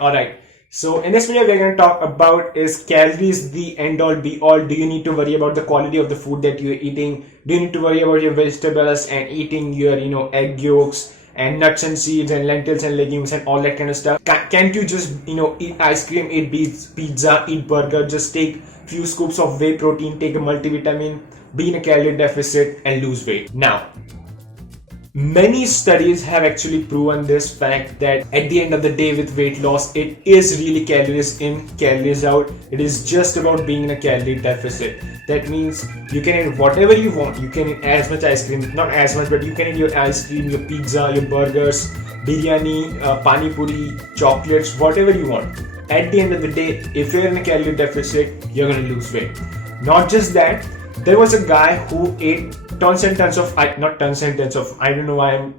Alright, so in this video we're going to talk about, is calories the end all be all? Do you need to worry about the quality of the food that you're eating? Do you need to worry about your vegetables and eating your egg yolks and nuts and seeds and lentils and legumes and all that kind of stuff? Can't you just eat ice cream, eat pizza, eat burger, just take few scoops of whey protein, take a multivitamin, be in a calorie deficit and lose weight? Now, many studies have actually proven this fact that at the end of the day with weight loss, it is really calories in, calories out. It is just about being in a calorie deficit. That means you can eat whatever you want. You can eat as much ice cream, not as much, but you can eat your ice cream, your pizza, your burgers, biryani, pani puri, chocolates, whatever you want. At the end of the day, if you're in a calorie deficit, you're going to lose weight. Not just that, there was a guy who ate tons and tons of, not tons and tons of, I don't know why I'm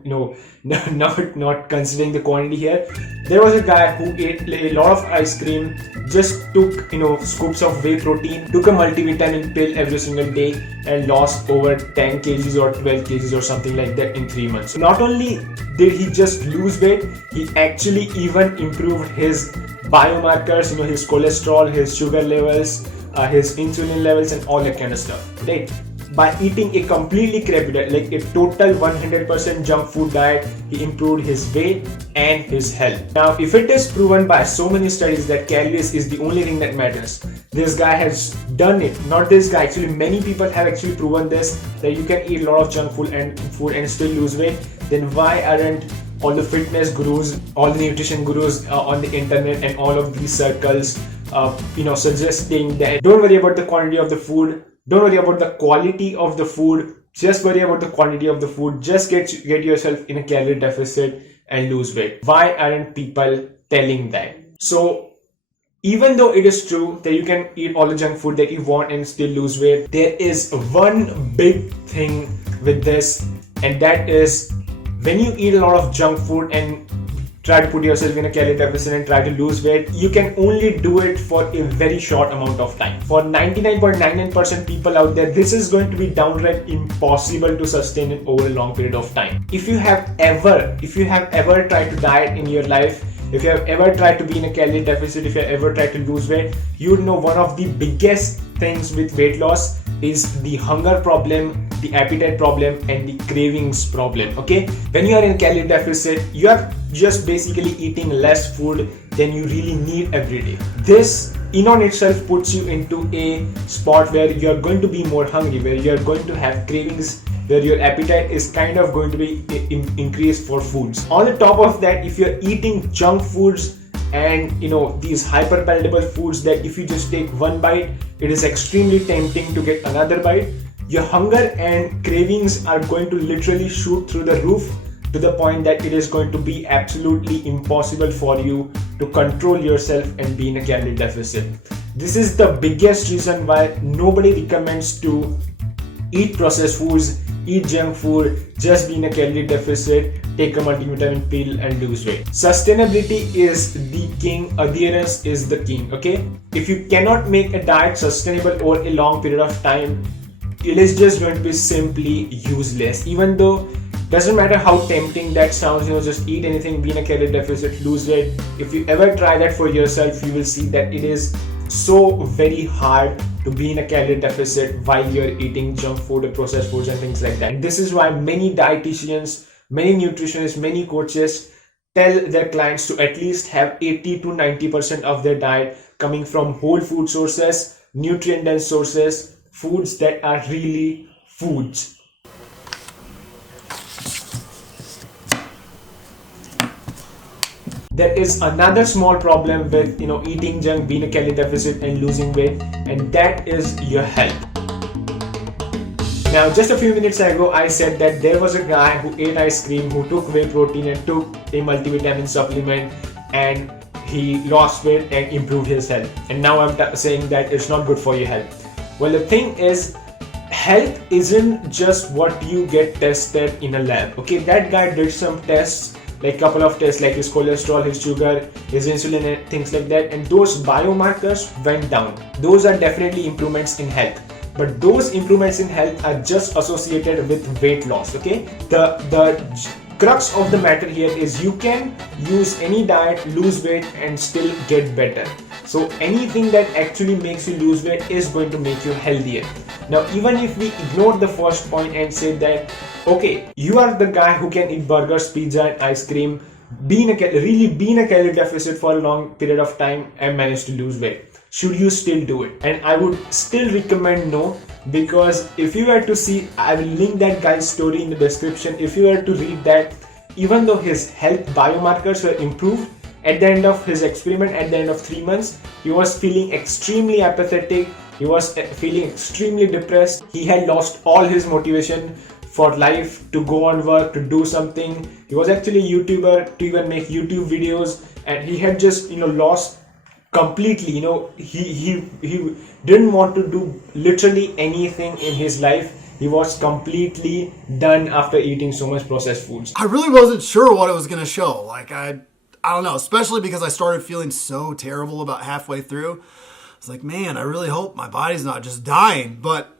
not considering the quantity here. There was a guy who ate a lot of ice cream, just took scoops of whey protein, took a multivitamin pill every single day and lost over 10 kgs or 12 kgs or something like that in 3 months. Not only did he just lose weight, he actually even improved his biomarkers, his cholesterol, his sugar levels, his insulin levels and all that kind of stuff, right? By eating a completely crappy diet, like a total 100% junk food diet, he improved his weight and his health. Now, if it is proven by so many studies that calories is the only thing that matters, this guy has done it. Not this guy, actually many people have actually proven this, that you can eat a lot of junk food and still lose weight. Then why aren't all the fitness gurus, all the nutrition gurus on the internet and all of these circles suggesting that don't worry about the quantity of the food, don't worry about the quality of the food, just worry about the quantity of the food, just get yourself in a calorie deficit and lose weight? Why aren't people telling that? So even though it is true that you can eat all the junk food that you want and still lose weight, there is one big thing with this, and that is when you eat a lot of junk food and try to put yourself in a calorie deficit and try to lose weight, you can only do it for a very short amount of time. For 99.99% people out there, this is going to be downright impossible to sustain it over a long period of time. If you have ever tried to diet in your life, if you have ever tried to be in a calorie deficit, if you have ever tried to lose weight, you would know one of the biggest things with weight loss is the hunger problem, the appetite problem and the cravings problem. Okay, when you are in calorie deficit, you are just basically eating less food than you really need every day. This in on itself puts you into a spot where you are going to be more hungry, where you are going to have cravings, where your appetite is kind of going to be increased for foods. On the top of that, if you're eating junk foods and these hyper palatable foods that if you just take one bite, it is extremely tempting to get another bite, your hunger and cravings are going to literally shoot through the roof, to the point that it is going to be absolutely impossible for you to control yourself and be in a calorie deficit. This is the biggest reason why nobody recommends to eat processed foods, eat junk food, just be in a calorie deficit, take a multivitamin pill and lose weight. Sustainability is the king, adherence is the king, okay? If you cannot make a diet sustainable over a long period of time, it is just going to be simply useless. Even though doesn't matter how tempting that sounds, just eat anything, be in a calorie deficit, lose weight. If you ever try that for yourself, you will see that it is so very hard to be in a calorie deficit while you're eating junk food or processed foods and things like that. And this is why many dietitians, many nutritionists, many coaches tell their clients to at least have 80 to 90% of their diet coming from whole food sources, nutrient dense sources, foods that are really foods. There is another small problem with eating junk, being a calorie deficit and losing weight, and that is your health. Now, just a few minutes ago, I said that there was a guy who ate ice cream, who took whey protein and took a multivitamin supplement, and he lost weight and improved his health. And now I'm saying that it's not good for your health. Well, the thing is, health isn't just what you get tested in a lab. Okay, that guy did some tests, like couple of tests, like his cholesterol, his sugar, his insulin and things like that, and those biomarkers went down. Those are definitely improvements in health, but those improvements in health are just associated with weight loss. Okay, the crux of the matter here is you can use any diet, lose weight and still get better. So anything that actually makes you lose weight is going to make you healthier. Now even if we ignore the first point and say that okay, you are the guy who can eat burgers, pizza and ice cream, be in a calorie deficit for a long period of time and manage to lose weight, should you still do it? And I would still recommend no, because if you were to see, I will link that guy's story in the description. If you were to read that, even though his health biomarkers were improved at the end of his experiment, at the end of 3 months, he was feeling extremely apathetic, he was feeling extremely depressed, he had lost all his motivation for life, to go on work, to do something. He was actually a YouTuber, to even make YouTube videos, and he had just lost completely. He didn't want to do literally anything in his life. He was completely done after eating so much processed foods. I really wasn't sure what it was going to show. Like I don't know, especially because I started feeling so terrible about halfway through. I was like, man, I really hope my body's not just dying, but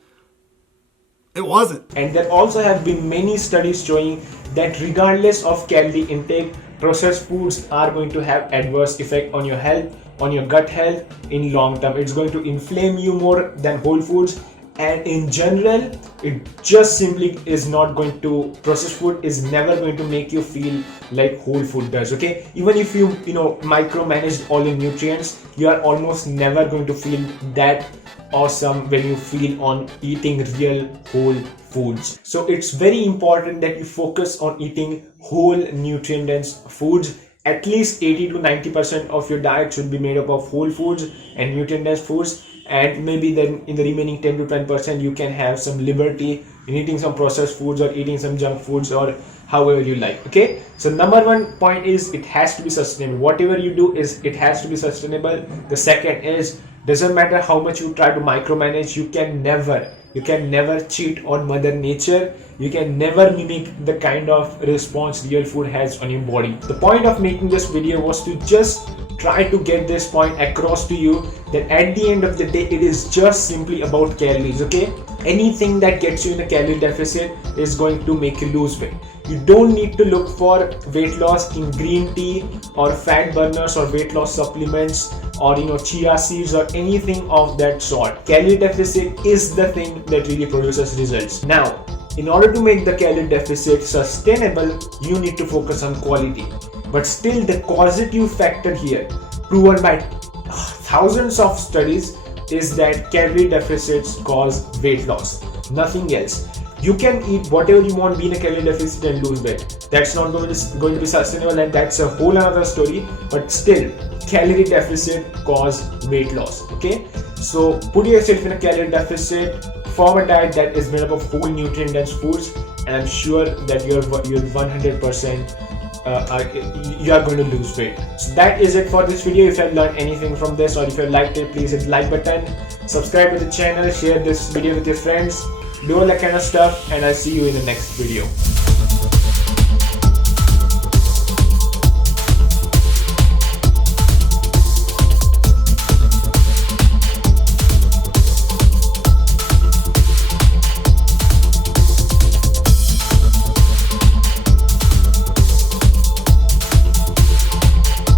it wasn't. And there also have been many studies showing that regardless of calorie intake, processed foods are going to have adverse effect on your health, on your gut health in long term. It's going to inflame you more than whole foods, and in general it just simply is not going to, processed food is never going to make you feel like whole food does. Okay, even if you micromanage all the nutrients, you are almost never going to feel that awesome when you feel on eating real whole foods. So it's very important that you focus on eating whole nutrient dense foods. At least 80 to 90% of your diet should be made up of whole foods and nutrient dense foods, and maybe then in the remaining 10 to 10% you can have some liberty in eating some processed foods or eating some junk foods or however you like. Okay, so number one point is it has to be sustainable. Whatever you do is it has to be sustainable. The second is, doesn't matter how much you try to micromanage, you can never cheat on mother nature. You can never mimic the kind of response real food has on your body. The point of making this video was to just try to get this point across to you, that at the end of the day it is just simply about calories. Okay, anything that gets you in a calorie deficit is going to make you lose weight. You don't need to look for weight loss in green tea or fat burners or weight loss supplements or chia seeds or anything of that sort. Calorie deficit is the thing that really produces results. Now, in order to make the calorie deficit sustainable, you need to focus on quality. But still, the causative factor here, proven by thousands of studies, is that calorie deficits cause weight loss, nothing else. You can eat whatever you want, be in a calorie deficit and lose weight. That's not going to be sustainable, and that's a whole other story. But still, calorie deficit cause weight loss. Okay, so put yourself in a calorie deficit, form a diet that is made up of whole nutrient dense foods, and I'm sure that you're 100% you are going to lose weight. So that is it for this video. If you have learned anything from this, or if you liked it, please hit the like button, subscribe to the channel, share this video with your friends, do all that kind of stuff, and I'll see you in the next video.